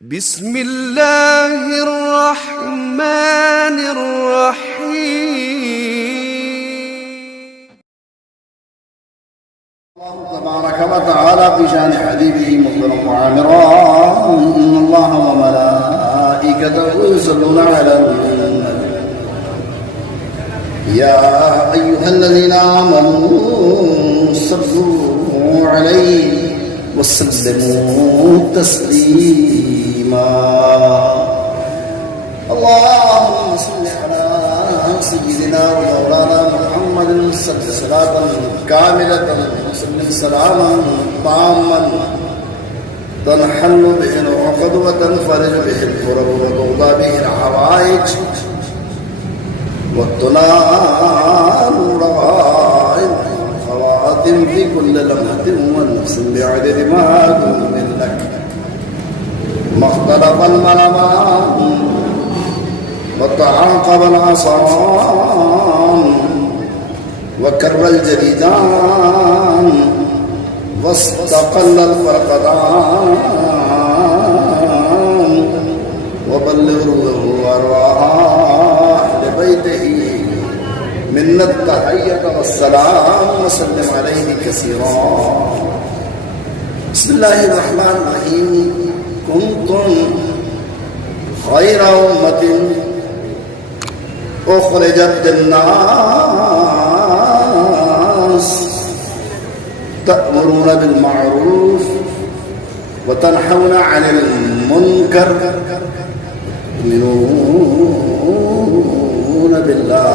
بسم اللہ الرحمن الرحیم. اللہ تبارک و تعالی فی شان حبیبہ مخبرا وعامرا ان اللہ وملائکتہ یصلون علی النبی یا ایھا الذین آمنوا صلوا علیہ وسلموا تسلیما. اللهم صل على سيدنا ومولانا محمد صلاة كاملة وسلم سلاما تاما تنحل به العقد وتنفرج به الكرب وتقضى به الحوائج وتنال الرغائب خواتم في كل لمحة ونفس بعدد ما تؤمن لك ما اختلف الملمان وتعاقب العصام وكر الجريدان واستقل الفرقدان وبلغ الأرواح لبيته من التحية والسلام وسلم عليه كثيرا. بسم الله الرحمن الرحيم. كنتم خير أمة أخرجت للناس تأمرون بالمعروف وتنحون عن المنكر تؤمنون بالله.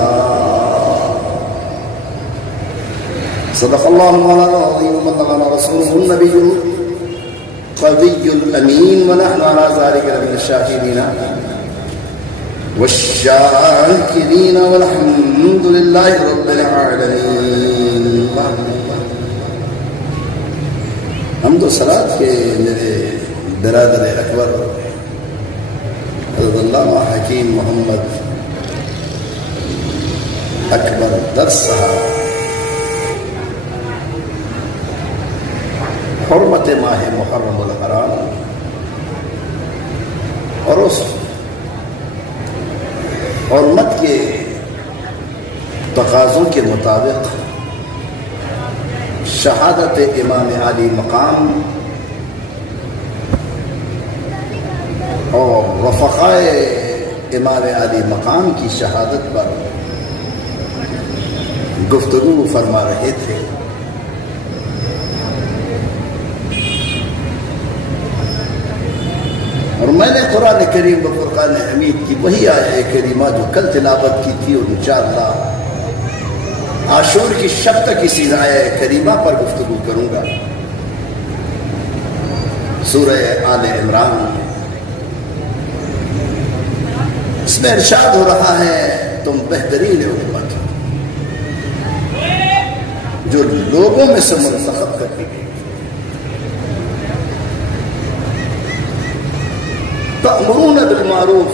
صدق الله مولانا العظيم وبلغنا رسوله النبي القوي الأمين ونحن على ذلك من الشاهدين والشاكرين والحمد لله رب العالمين. حمد و صلاة کے میرے برادر اکبر حضرت علامہ حکیم محمد اکبر در صاحب حرمت ماہ محرم الحرام اور اس حرمت کے تقاضوں کے مطابق شہادت امام علی مقام اور رفقائے امام علی مقام کی شہادت پر گفتگو فرما رہے تھے. اور میں نے قرآن کریم و فرقان حمید کی وہی آیہ کریمہ جو کل تلاوت کی تھی اور انشاءاللہ عاشور کی شب تک اسی آیہ کریمہ پر گفتگو کروں گا. سورہ آل عمران اس میں ارشاد ہو رہا ہے تم بہترین امت جو لوگوں میں سے منتخب کر دی گئی. تأمرون بالمعروف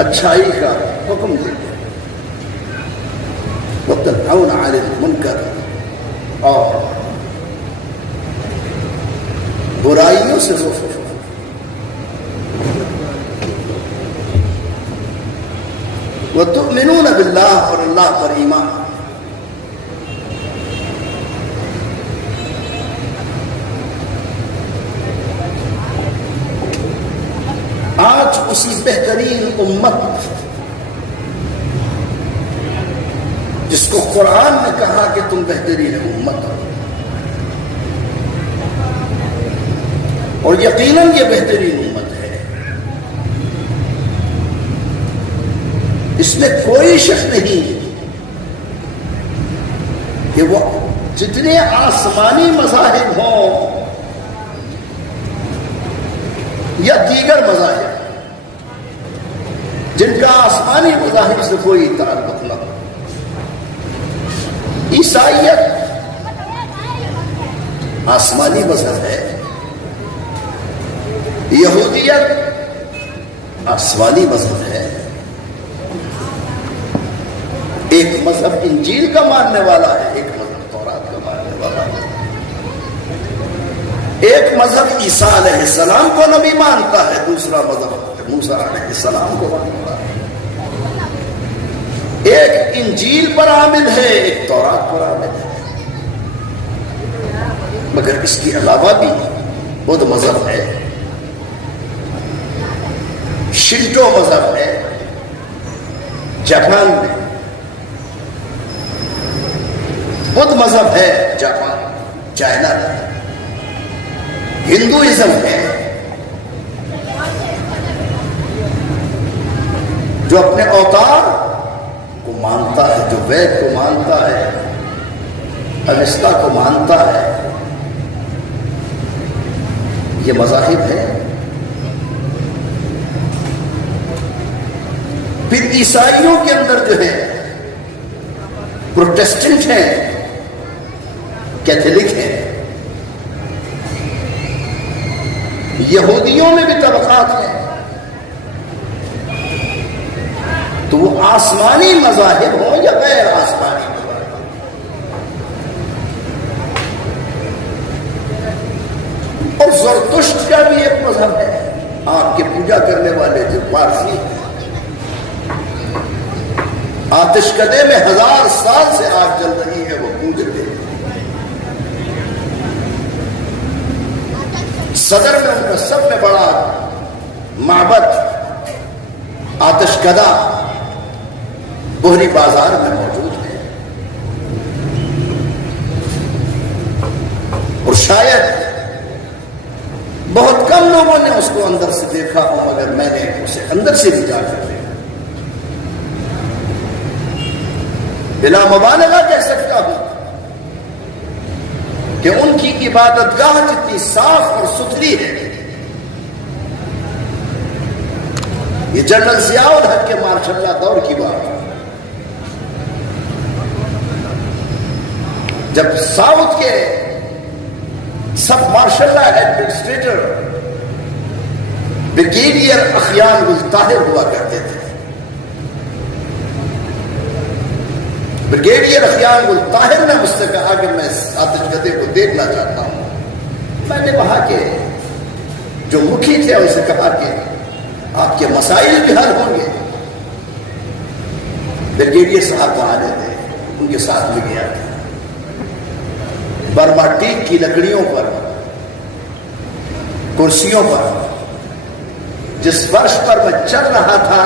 اچھائی کا حکم دیتے وتنہون عن المنکر اور برائیوں سے روکتے. وتؤمنون باللہ اور اللہ پر ایمان. آج اسی بہترین امت جس کو قرآن نے کہا کہ تم بہترین امت ہو اور یقیناً یہ بہترین امت ہے، اس میں کوئی شک نہیں کہ وہ جتنے آسمانی مذاہب ہوں یا دیگر مذاہب جن کا آسمانی مذاہب سے کوئی تعلق نہ ہو. عیسائیت آسمانی مذہب ہے، یہودیت آسمانی مذہب ہے، ایک مذہب انجیل کا ماننے والا ہے، ایک مذہب تورات کا ماننے والا ہے. ایک مذہب عیسیٰ علیہ السلام کو نبی مانتا ہے، دوسرا مذہب موسیٰ علیہ السلام کو مانتا ہے۔ ایک انجیل پر عامل ہے، ایک تورات پر عامل ہے، مگر اس کے علاوہ بھی بدھ مذہب ہے، شنٹو مذہب ہے جاپان میں، بدھ مذہب ہے جاپان چائنا میں، ہندوازم ہے جو اپنے اوتار کو مانتا ہے، جو وید کو مانتا ہے، اوستا کو مانتا ہے، یہ مذاہب ہے۔ پھر عیسائیوں کے اندر جو ہے پروٹیسٹنٹ ہیں، کیتھولک ہیں، یہودیوں میں بھی طبقات ہیں، تو وہ آسمانی مذاہب ہوں یا غیر آسمانی مذاہب۔ اور زرتشت کا بھی ایک مذہب ہے، آگ کی پوجا کرنے والے جو پارسی ہیں، آتش کدے میں 1000 سال سے آگ جل رہی ہے، وہ پوجتے ہیں۔ صدر میں ان کا سب میں بڑا معبد آتش کدہ بہری بازار میں موجود ہے، اور شاید بہت کم لوگوں نے اس کو اندر سے دیکھا ہو، مگر میں نے اسے اندر سے بھی جا کر دیکھا۔ بلا مبالغہ کہہ سکتا ہوں کہ ان کی عبادت گاہ جتنی صاف اور ستھری ہے، یہ جنرل ضیاء الحق کے ماشاء اللہ دور کی بات ہے، جب ساؤتھ کے سب مارشل اللہ ایڈمنسٹریٹر بریگیڈیئر اخیان گل طاہر ہوا کرتے تھے، بریگیڈیئر اخیان گل طاہر نے مجھ سے کہا کہ میں اس آتش کدے کو دیکھنا چاہتا ہوں۔ میں نے کہا کہ جو مکھی تھے اسے کہا کہ آپ کے مسائل بھی حل ہوں گے۔ بریگیڈیئر صاحب وہاں تھے، ان کے ساتھ میں گیا تھا۔ برما ٹیک کی لکڑیوں پر، کرسیوں پر، جس فرش پر میں چل رہا تھا،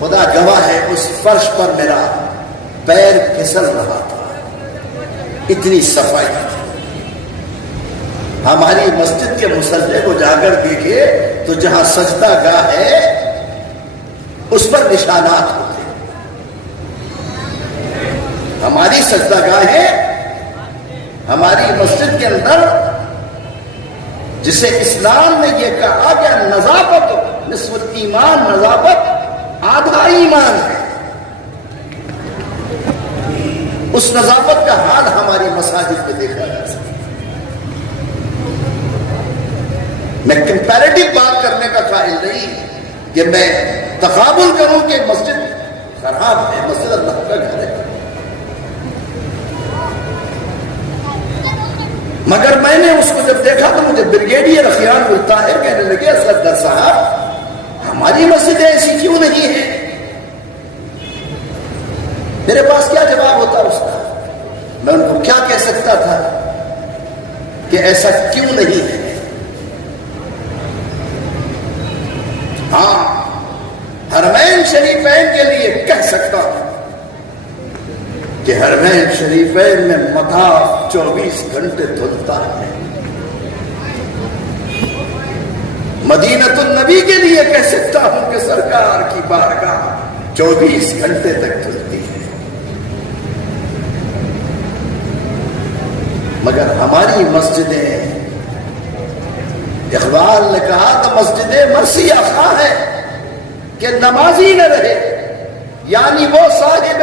خدا گواہ ہے اس فرش پر میرا پیر پھسل رہا تھا، اتنی صفائی تھی۔ ہماری مسجد کے مصلی کو جا کر دیکھے تو جہاں سجدہ گاہ ہے اس پر نشانات ہوتے ہیں۔ ہماری سجدہ گاہ ہے، ہماری مسجد کے اندر، جسے اسلام نے یہ کہا کہ نظافت نصف ایمان، نظافت آدھا ایمان ہے، اس نظافت کا حال ہماری مساجد میں دیکھا جا سکتا ہے۔ میں کمپیریٹو بات کرنے کا قائل نہیں کہ میں تقابل کروں کہ مسجد خراب ہے، مسجد اللہ کا گھر ہے، مگر میں نے اس کو جب دیکھا تو مجھے بریگیڈیئر اخیان گل طاہر کہنے لگے اسدر صاحب ہماری مسجدیں ایسی کیوں نہیں ہیں؟ میرے پاس کیا جواب ہوتا اس کا؟ میں ان کو کیا کہہ سکتا تھا کہ ایسا کیوں نہیں ہے؟ ہاں، حرمین شریفین کے لیے کہہ سکتا ہوں کہ حرمین شریفین میں مطاف 24 گھنٹے دھلتا ہے۔ مدینۃ النبی کے لیے کہہ سکتا ہوں کہ سرکار کی بارگاہ 24 گھنٹے تک دھلتی ہے، مگر ہماری مسجدیں، اقبال نے کہا تو مسجدیں مرثیہ خواہ ہے کہ نمازی نہ رہے، یعنی وہ صاحب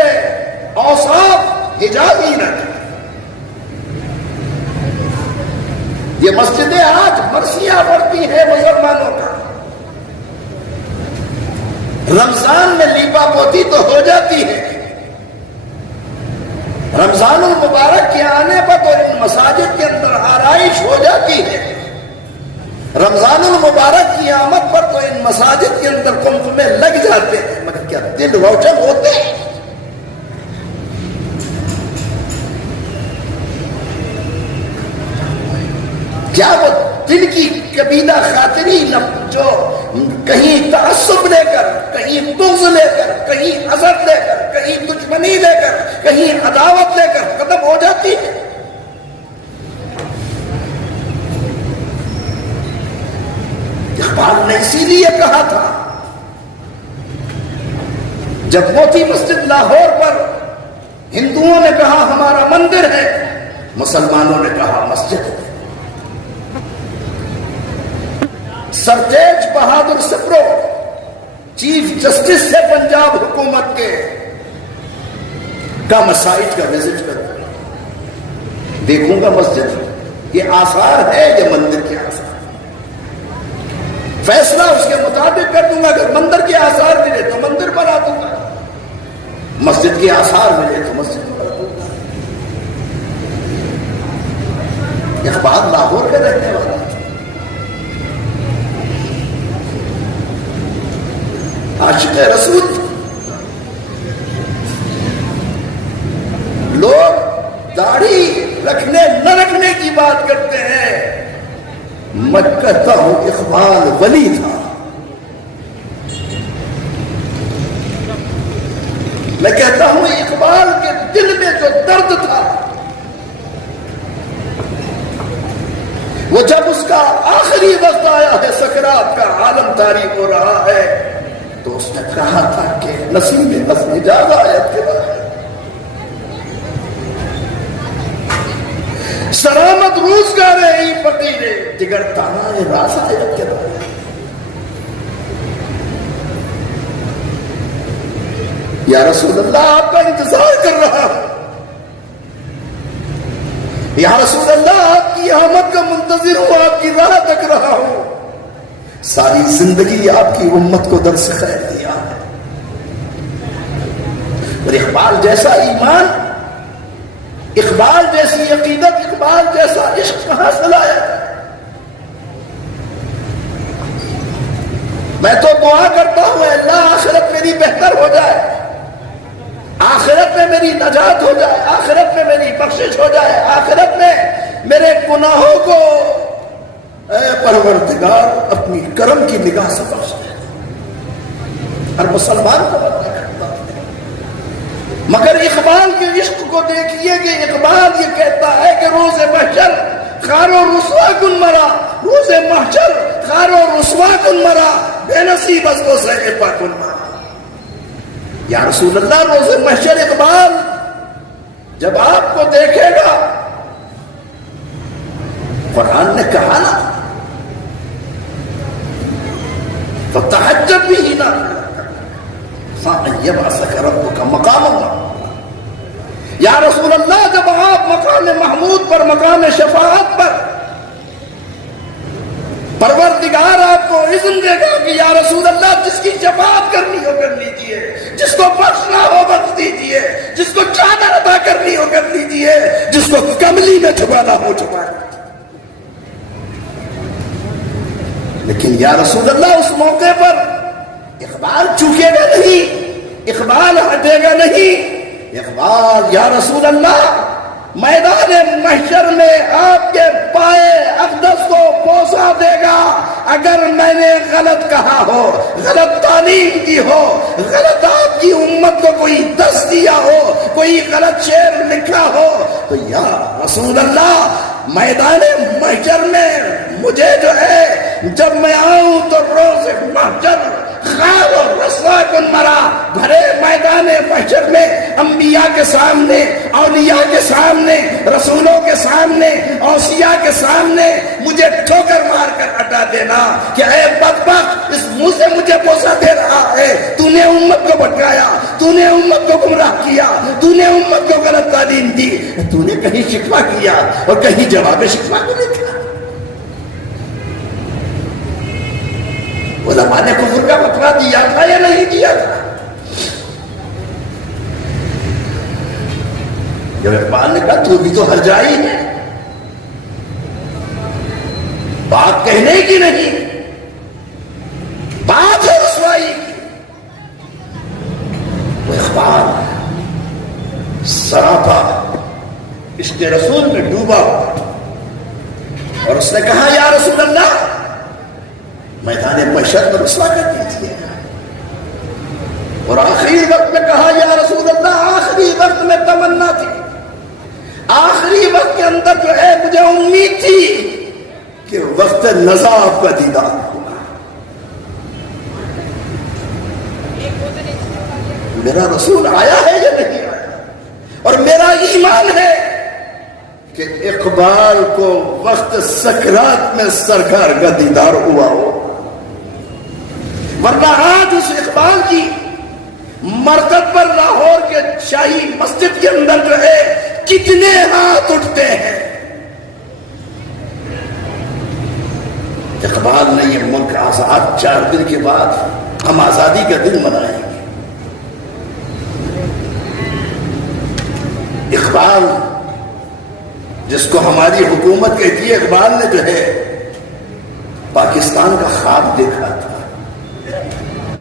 اوصاف حجازی نہ رہے۔ یہ مسجدیں آج مرثیہ پڑتی ہیں مسلمانوں کا، رمضان میں لیپا پوتی تو ہو جاتی ہے، رمضان المبارک کے آنے پر تو ان مساجد کے اندر آرائش ہو جاتی ہے، رمضان المبارک کی آمد پر تو ان مساجد کے اندر قمقمے لگ جاتے ہیں، مگر کیا دل روشن ہوتے ہیں؟ کیا وہ دل کی قبیلہ خاطری جو کہیں تعصب لے کر، کہیں بغض لے کر، کہیں حسد لے کر، کہیں دشمنی لے کر، کہیں عداوت لے کر ختم ہو جاتی ہے؟ اقبال نے اسی لیے کہا تھا جب موتی مسجد لاہور پر ہندوؤں نے کہا ہمارا مندر ہے، مسلمانوں نے کہا مسجد ہے۔ سر تیج بہادر سپرو چیف جسٹس سے پنجاب حکومت کے کا مساجد کا وزٹ کروں، دیکھوں گا مسجد یہ آثار ہے یا مندر کے آثار، فیصلہ اس کے مطابق کر دوں گا۔ اگر مندر کے آثار ملے تو مندر بنا دوں گا، مسجد کے آثار ملے تو مسجد بنا دوں گا۔ اقبال لاہور کے رہنے والا تھا، عاشق رسول تھا۔ لوگ داڑھی رکھنے نہ رکھنے کی بات کرتے ہیں، میں کہتا ہوں اقبال ولی تھا، میں کہتا ہوں اقبال کے دل میں جو درد تھا وہ جب اس کا آخری وقت آیا ہے، سکرات کا عالم طاری ہو رہا ہے، تو اس نے کہا تھا کہ نصیب اجازت آیت کے بعد سلامت روزگارے ای فقیرے دیگر تانائے راز آیت کے بعد۔ یا رسول اللہ آپ کا انتظار کر رہا ہوں، یا رسول اللہ آپ کی آمد کا منتظر ہوں، آپ کی راہ تک رہا ہوں، ساری زندگی آپ کی امت کو درس خیر دیا ہے۔ اور اقبال جیسا ایمان، اقبال جیسی عقیدت، اقبال جیسا عشق کہاں سے لایا؟ میں تو دعا کرتا ہوں اللہ آخرت میری بہتر ہو جائے، آخرت میں میری نجات ہو جائے، آخرت میں میری بخشش ہو جائے، آخرت میں میرے گناہوں کو اے پروردگار اپنی کرم کی نگاہ سے بخش دے۔ ہر مسلمان کو بدلا کرتا ہے، مگر اقبال کے عشق کو دیکھیے کہ اقبال یہ کہتا ہے کہ روز محشر خار و رسوا کن مرا، روز محشر خار و رسوا کن مرا، بے نصیب از کو سے پا کن مرا۔ یا رسول اللہ روز محشر اقبال جب آپ کو دیکھے گا، قرآن نے کہا نا فَتَحَجَّبْ بِهِ فَأَنْ يَبْعَثَكَ رَبُّكَ مَقَامًا مَحْمُودًا۔ یا رسول اللہ جب آپ مقام محمود پر، مقام شفاعت پر، پروردگار آپ کو اذن دے گا کہ یا رسول اللہ جس کی شفاعت کرنی ہو کر لیجئے، جس کو بخشنا ہو بخش دیجئے، جس کو چادر عطا کرنی ہو کر لیجئے، جس کو کملی میں چھپانا ہو چھپا لیجئے۔ لیکن یا رسول اللہ اس موقع پر اقبال چوکے گا نہیں، اقبال ہٹے گا نہیں، اقبال یا رسول اللہ میدان محشر میں آپ کے پائے اقدس کو بوسہ دے گا۔ اگر میں نے غلط کہا ہو، غلط تعلیم دی ہو، غلط آپ کی امت کو کوئی درس دیا ہو، کوئی غلط شعر لکھا ہو، تو یا رسول اللہ میدان محشر میں مجھے جو ہے جب میں آؤں تو روز محشر خار و رسوا کن مرا، بھرے میدان محشر میں انبیاء کے سامنے، اولیاء کے سامنے، رسولوں کے سامنے، اوصیاء کے سامنے مجھے ٹھوکر مار کر ہٹا دینا کہ اے بدبخت اس منہ سے مجھے بوسہ دے رہا ہے، تو نے امت کو بھٹکایا، تو نے امت کو گمراہ کیا، تو نے امت کو غلط تعلیم دی، تو نے کہیں شکوہ کیا اور کہیں جواب شکوہ کو لکھا۔ علماء نے کفر کا فتویٰ دیا تھا یا نہیں دیا تھا؟ جب اقبال نے کہا تو بھی تو ہرجائی ہے، بات کہنے کی نہیں، بات ہے رسوائی کی، تو اقبال سراپا عشق رسول میں ڈوبا اور اس نے کہا یا رسول اللہ میدان محشر میں رسوا کر دیجیے، اور آخری وقت میں کہا یا رسول اللہ آخری وقت میں تمنا تھی، آخری وقت کے اندر جو ہے مجھے امید تھی کہ وقت نزا آپ کا دیدار ہوگا، میرا رسول آیا ہے یا نہیں آیا، اور میرا ایمان ہے کہ اقبال کو وقت سکرات میں سرکار کا دیدار ہوا ہو، ورنہ آج اس اقبال کی مرکز پر لاہور کے شاہی مسجد کے اندر جو ہے کتنے ہاتھ اٹھتے ہیں۔ اقبال نے یہ ملک آزاد 4 دن کے بعد ہم آزادی کا دن منائیں گے۔ اقبال جس کو ہماری حکومت کہتی ہے، اقبال نے جو ہے پاکستان کا خواب دیکھا تھا،